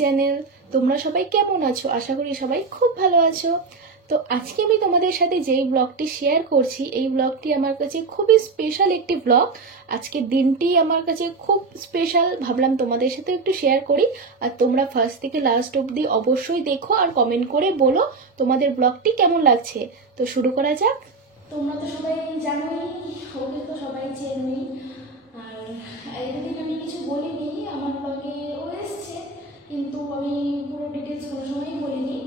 Channel. তোমরা সবাই কেমন আছো? আশা করি সবাই খুব ভালো আছো। তো আজকে আমি তোমাদের সাথে যেই ব্লগটি শেয়ার করছি, এই ব্লগটি আমার কাছে খুবই স্পেশাল একটি ব্লগ। আজকের দিনটি আমার কাছে খুব স্পেশাল, ভাবলাম তোমাদের সাথে একটু শেয়ার করি। আর তোমরা ফার্স্ট থেকে লাস্ট অবধি অবশ্যই দেখো আর কমেন্ট করে বলো তোমাদের ব্লগটি কেমন লাগছে। তো শুরু করা যাক। তোমরা তো সবাই জানোই, ওকে তো সবাই চেনোই। আর এতদিন আমি কিছু বলিনি, আমার ব্লগে ও এসছে, কিন্তু আমি পুরো ডিটেলস কোনো সময়ই বলিনি।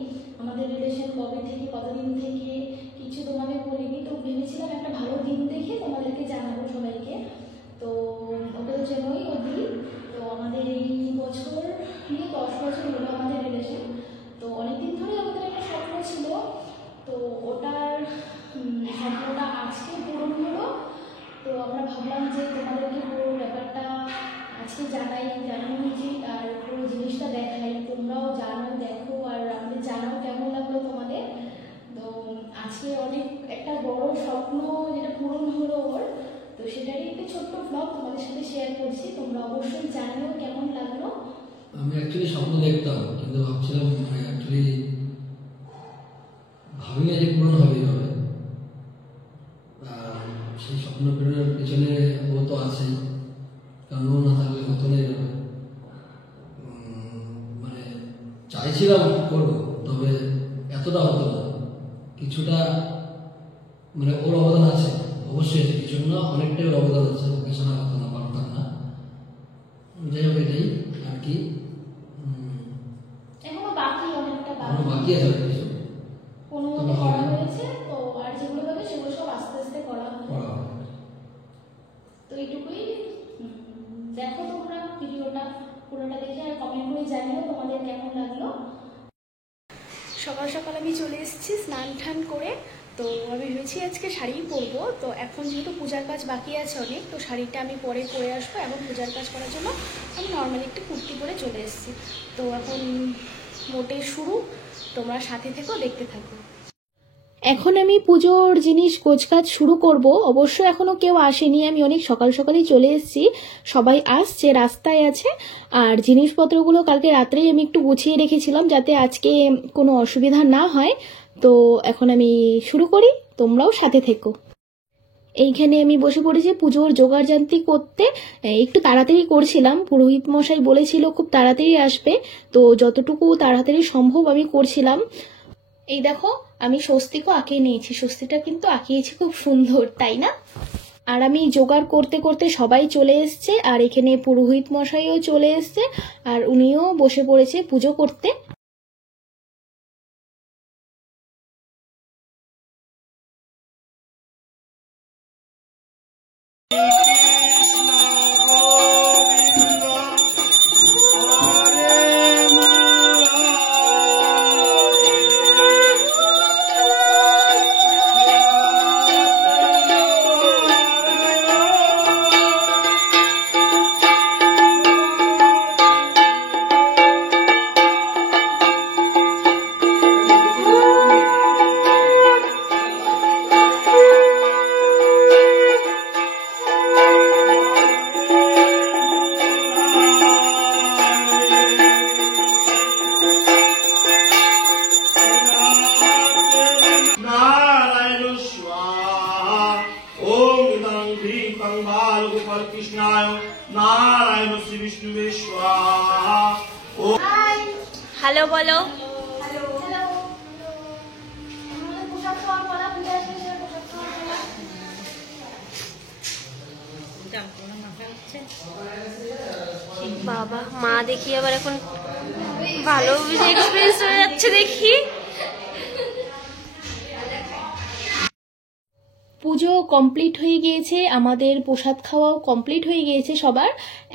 আমাদের রিলেশন কবে থেকে কতদিন থেকে কিছু তোমাদের বলিনি। তো ভেবেছিলাম একটা ভালো দিন দেখে তোমাদেরকে জানাবো সবাইকে। তো ওকে তো চেনোই অবধি। তো আমাদের এই বছর নিয়ে 10 বছর হলো আমাদের রিলেশন। তো অনেকদিন ধরে আমাদের একটা স্বপ্ন ছিল, তো ওটার স্বপ্নটা আজকে পূরণ হলো। তো আমরা ভাবলাম যে তোমাদেরকে পুরো ব্যাপারটা আজকে জানানো উচিত, আর পুরো জিনিসটা দেখাই, তোমরাও জানো, দেখো, আর আমাদের জানাও কেমন লাগলো তোমাদের। তো আজকে অনেক একটা বড় স্বপ্ন যেটা পূরণ হলো ওর, তো সেটারই একটা ছোট্ট ব্লগ তোমাদের সাথে শেয়ার করছি। তোমরা অবশ্যই জানিও কেমন লাগলো। আমি অ্যাকচুয়ালি স্বপ্ন দেখতাম, কিন্তু ভাবছিলাম ভাবিনি যে পূরণ হবে এইভাবে। আর সেই স্বপ্ন পূরণের পেছনে ও তো আছেই, কারণ ও না থাকলে হতো না এইভাবে। মানে চাইছিলাম করবো, তবে এতটা হতো না। কিছুটা মানে ওর অবদান আছে, অবশ্যই আছে, কিছু না অনেকটাই ওর অবদান আছে। ওকে ছাড়া হতো না, পারতাম না। যাই হোক, এটাই আর কি। এখনো বাকি অনেকটা বাকি আছে কিছু, কোনো মতো করা হয়েছে। তো আর যেগুলো হবে সেগুলো সব আস্তে আস্তে করা হবে। তো এইটুকুই। দেখো তোমরা ভিডিওটা পুরোটা দেখে আর কমেন্ট করে জানিও তোমাদের কেমন লাগলো। সকাল সকাল আমি চলে এসেছি স্নান টান করে। তো আমি ভেবেছি আজকে শাড়িই পরবো। তো এখন যেহেতু পূজার কাজ বাকি আছে অনেক, তো শাড়িটা আমি পরে আসবো। এখন পূজার কাজ করার জন্য আমি নর্মালি একটু কুর্তি পরে চলে এসেছি। তো এখন মোটে শুরু, তোমরা সাথে থেকো, দেখতে থাকো। এখন আমি পুজোর জিনিস গোছকাজ শুরু করব। অবশ্য এখনো কেউ আসেনি, আমি অনেক সকাল সকালই চলে এসেছি। সবাই আসছে, রাস্তায় আছে। আর জিনিসপত্রগুলো কালকে রাত্রেই আমি একটু গুছিয়ে রেখেছিলাম, যাতে আজকে কোনো অসুবিধা না হয়। তো এখন আমি শুরু করি, তোমরাও সাথে থেকো। এইখানে আমি বসে পড়েছি পুজোর জোগাড়যন্ত্রী করতে। একটু তাড়াতাড়ি করছিলাম, পুরোহিত মশাই বলেছিল খুব তাড়াতাড়ি আসবে, তো যতটুকু তাড়াতাড়ি সম্ভব আমি করছিলাম। এই দেখো, আমি স্বস্তিকও আঁকিয়ে নিয়েছি। স্বস্তিটা কিন্তু আঁকিয়েছি খুব সুন্দর, তাই না? আর আমি জোগাড় করতে করতে সবাই চলে এসছে, আর এখানে পুরোহিত মশাইও চলে এসছে, আর উনিও বসে পড়েছে পুজো করতে। হ্যালো বলো। বাবা, মা দেখি আবার এখন ভালো এক্সপিরিয়েন্স হয়ে যাচ্ছে দেখি। পুজো কমপ্লিট হয়ে গিয়েছে, আমাদের প্রসাদ খাওয়াও কমপ্লিট হয়ে গিয়েছে সবার।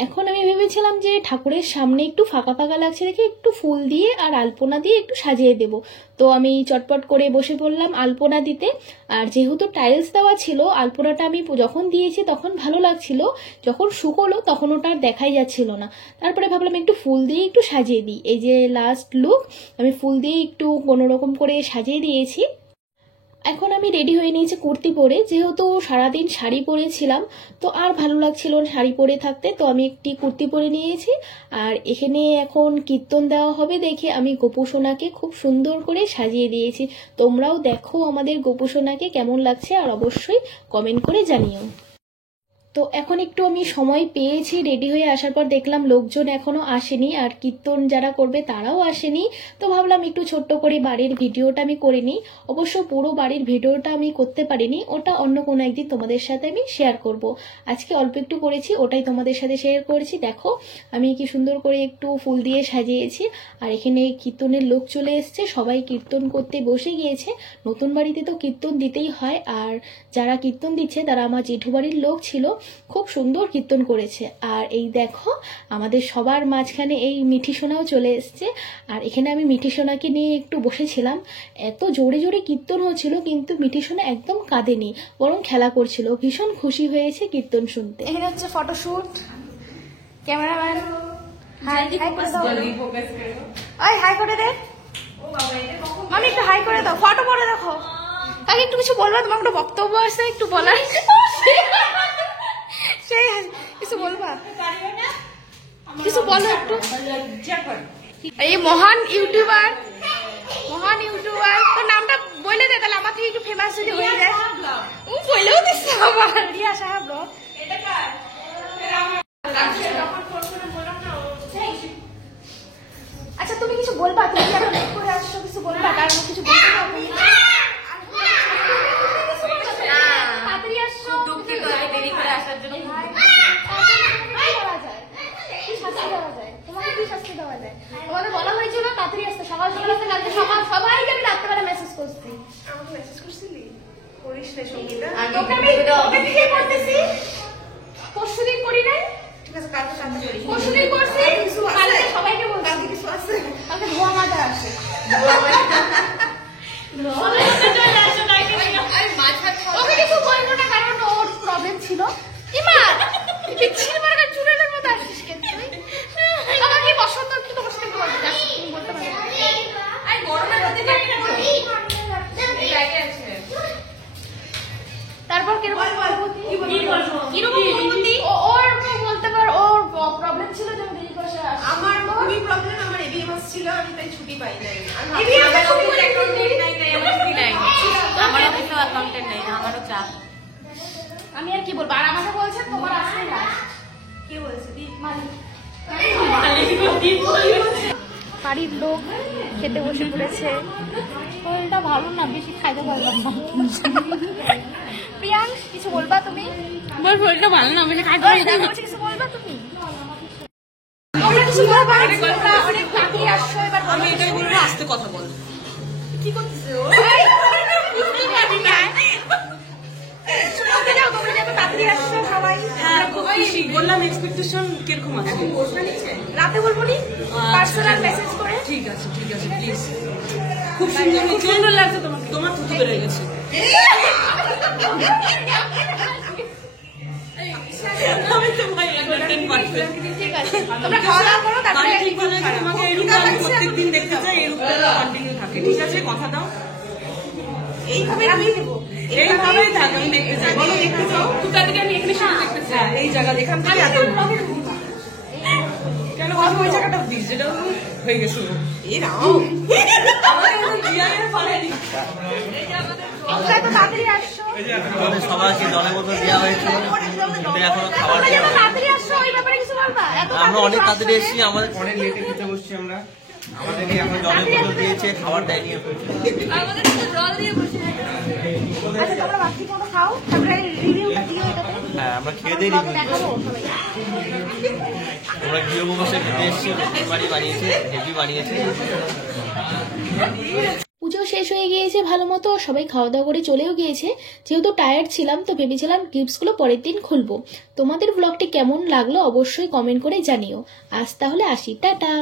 এখন আমি ভেবেছিলাম যে ঠাকুরের সামনে একটু ফাঁকা ফাঁকা লাগছে দেখে একটু ফুল দিয়ে আর আলপনা দিয়ে একটু সাজিয়ে দেব। তো আমি চটপট করে বসে পড়লাম আলপনা দিতে। আর যেহেতু টাইলস দেওয়া ছিল, আলপনাটা আমি যখন দিয়েছি তখন ভালো লাগছিল, যখন শুকোলো তখন ওটা আর দেখাই যাচ্ছিল না। তারপরে ভাবলাম একটু ফুল দিয়ে একটু সাজিয়ে দিই। এই যে লাস্ট লুক, আমি ফুল দিয়ে একটু কোনোরকম করে সাজিয়ে দিয়েছি। এখন আমি রেডি হয়ে নিয়েছি কুর্তি পরে, যেহেতু সারাদিন শাড়ি পরেছিলাম তো আর ভালো লাগছিল না শাড়ি পরে থাকতে, তো আমি একটি কুর্তি পরে নিয়েছি। আর এখানে এখন কীর্তন দেওয়া হবে দেখে আমি গোপু সোনাকে খুব সুন্দর করে সাজিয়ে দিয়েছি। তোমরাও দেখো আমাদের গোপু সোনাকে কেমন লাগছে আর অবশ্যই কমেন্ট করে জানিও। তো এখন একটু আমি সময় পেয়েছি, রেডি হয়ে আসার পর দেখলাম লোকজন এখনো আসেনি আর কীর্তন যারা করবে তারাও আসেনি। তো ভাবলাম একটু ছোট্ট করে বাড়ির ভিডিওটা আমি করে নিই। অবশ্য পুরো বাড়ির ভিডিওটা আমি করতে পারিনি, ওটা অন্য কোনো একদিন তোমাদের সাথে আমি শেয়ার করব। আজকে অল্প একটু করেছি, ওটাই তোমাদের সাথে শেয়ার করেছি। দেখো আমি কি সুন্দর করে একটু ফুল দিয়ে সাজিয়েছি। আর এখানে কীর্তনের লোক চলে এসছে, সবাই কীর্তন করতে বসে গিয়েছে। নতুন বাড়িতে তো কীর্তন দিতেই হয়, আর যারা কীর্তন দিচ্ছে তারা আমার জেঠু বাড়ির লোক ছিল, খুব সুন্দর কীর্তন করেছে। আর এই দেখো আমাদের সবার মাঝখানে এই মিঠি সোনাও চলে এসছে। আর এখানে আমি মিঠি সোনাকে নিয়ে একটু বসেছিলাম। এত জোরে জোরে কীর্তন হচ্ছিল কিন্তু মিঠি সোনা একদম কাঁদেনি, বরং খেলা করছিল। ভীষণ খুশি হয়েছে কীর্তন শুনতে। এখানে হচ্ছে ফটোশুট, ক্যামেরাম্যান হাই করে দাও, ওই হাই করে দে মামি, একটু হাই করে দাও, ফটো পরে দেখো। তাকে একটু কিছু বলবা, তোমার একটা বক্তব্য আছে একটু বলার, সেই কিছু বলবা, কিছু বলো একটু। এই মহান ইউটিউবার তোর নামটা বলে দে, তাহলে আমার থেকে একটু ফেমাস যদি হয়ে যায়। ও বলেও দিচ্ছে আমার রিয়া সাহা ব্লগ। আচ্ছা তুমি কিছু বলবা, তুমি কেন লেট করে আসছো, কিছু বলবা, তার কিছু বলতে পারবো তাড়াতাড়ি আসছো, দুঃখিত আমি দেরি করে আসার জন্য। তোমাকে কি শাস্তি দেওয়া যায়? তোমাকে বলা হয়েছিল তাড়াতাড়ি আসতে, সকাল সকাল আসতে, কালকে সকাল সবাইকে আমি রাত্রেবেলা মেসেজ করছি। আমাকে মেসেজ করছিলি? করিস না সঙ্গীতা, তোকে আমি কবে থেকে করতেছি, পরশুদিন করি নাই? ঠিক আছে কালকে সাথে করি, পরশুদিন করছি, কালকে সবাইকে বলছি। কালকে কিছু আছে, কালকে ধোয়া মাথা আসে, ওকে কিছু বলবো না কারণ ওর প্রবলেম ছিল। ইমা বিচ্ছির মার্কা চুলের মতো আসছিস কেন তুই? আমাকে বসন্ত একটু তোমার সাথে বলতে যাস, তুমি বলতে পারো। আই গরমের মধ্যে যাই না তো, এই জায়গায় আছে। তারপর কিরকম অনুভূতি, কিরকম অনুভূতি ওর বলতে পার, ওর প্রবলেম ছিল যে দেরি করে আসে। আমার খুবই প্রবলেম, আমার এবিএমএস ছিল, আমি তাই ছুটি পাই নাই। এবিএমএস ছুটি পাই নাই, আমার ছুটি নাই, আমার অফিসেও অ্যাকাউন্টেন্ট নেই, আমারও চাপ। আমি আর কি বলবো, আর আমাকে বলছেন তোমার আসলে না, কে বলেছে? মালিক বাড়ির লোক খেতে বসে পড়েছে। শরীরটা ভালো না, বেশি খাইতে পারলাম না। প্রিয়াংশ কিছু বলবা তুমি? আমার শরীরটা ভালো না, বেশি খাইতে পারলাম না। কিছু বলবা তুমি? তোমরা কিছু বলবা? অনেক তাড়াতাড়ি আসছো, এবার আমি এটাই বলবো আস্তে কথা বল। কি করতেছে ও? বুঝতে পারি না। শুনতে যাও, তোমরা যত তাড়াতাড়ি আসছো সবাই। হ্যাঁ খুব খুশি, বললাম এক্সপেকটেশন কিরকম আছে? রাতে বলবো নি, পার্সোনাল মেসেজ করে। ঠিক আছে প্লিজ। খুব সুন্দর লাগছে তোমাকে, তোমার থুতু বের হয়ে গেছে। আমি তো ভাই এন্টারটেইন করতে। ঠিক আছে, তোমরা খাওয়া দাওয়া করো, তারপরে ঠিক আছে, তোমাকে এই রূপে আমি প্রত্যেকদিন দেখতে চাই, এই রূপটা কন্টিনিউ থাকে। ঠিক আছে, কথা দাও। এইভাবে আমি দেব, এইভাবেই থাক, আমি দেখতে চাই। বলো দেখতে চাও? কোথা থেকে আমি এখানে শুরু দেখতে চাই? এই জায়গা এখান থেকে এত কেন কথা, ওই জায়গাটা দিস যেটা হয়ে গেছে। এই রাও আমাদের জিয়ানের পালাই দিস। তোমরা তো তাড়াতাড়ি আসছো, আমাদের সবাইকে জলের বোতল দেওয়া হয়েছিল, কিন্তু এখনো খাবার তোমরা দেওয়া যত তাড়াতাড়ি আসছো ওই ব্যাপারে কিছু বলবা? এত আমরা অনেক তাড়াতাড়ি এসেছি, আমাদের অনেক লেটে খেতে বসছি আমরা। আমাদেরকে এখন জলের বোতল দিয়েছে, খাবার দেয়নি। আমাদের তো জল দিয়ে বসে। আচ্ছা তোমরা বাকি কোনো খাও, তারপরে রিভিউটা দিও এটাতে। হ্যাঁ আমরা খেয়ে দিয়ে ব্লগে দেখাবো সবাইকে। আমরা গৃহ বসে খেতে এসেছি, নতুন বাড়ি বানিয়েছে, হেভি বানিয়েছে। পুজো শেষ হয়ে গিয়েছে ভালো মতো, সবাই খাওয়া দাওয়া করে চলেও গিয়েছে। যেহেতু টায়ার্ড ছিলাম তো ভেবেছিলাম গিফটসগুলো পরের দিন খুলবো। তোমাদের ব্লগটি কেমন লাগলো অবশ্যই কমেন্ট করে জানিও। আজ তাহলে আসি, টাটা।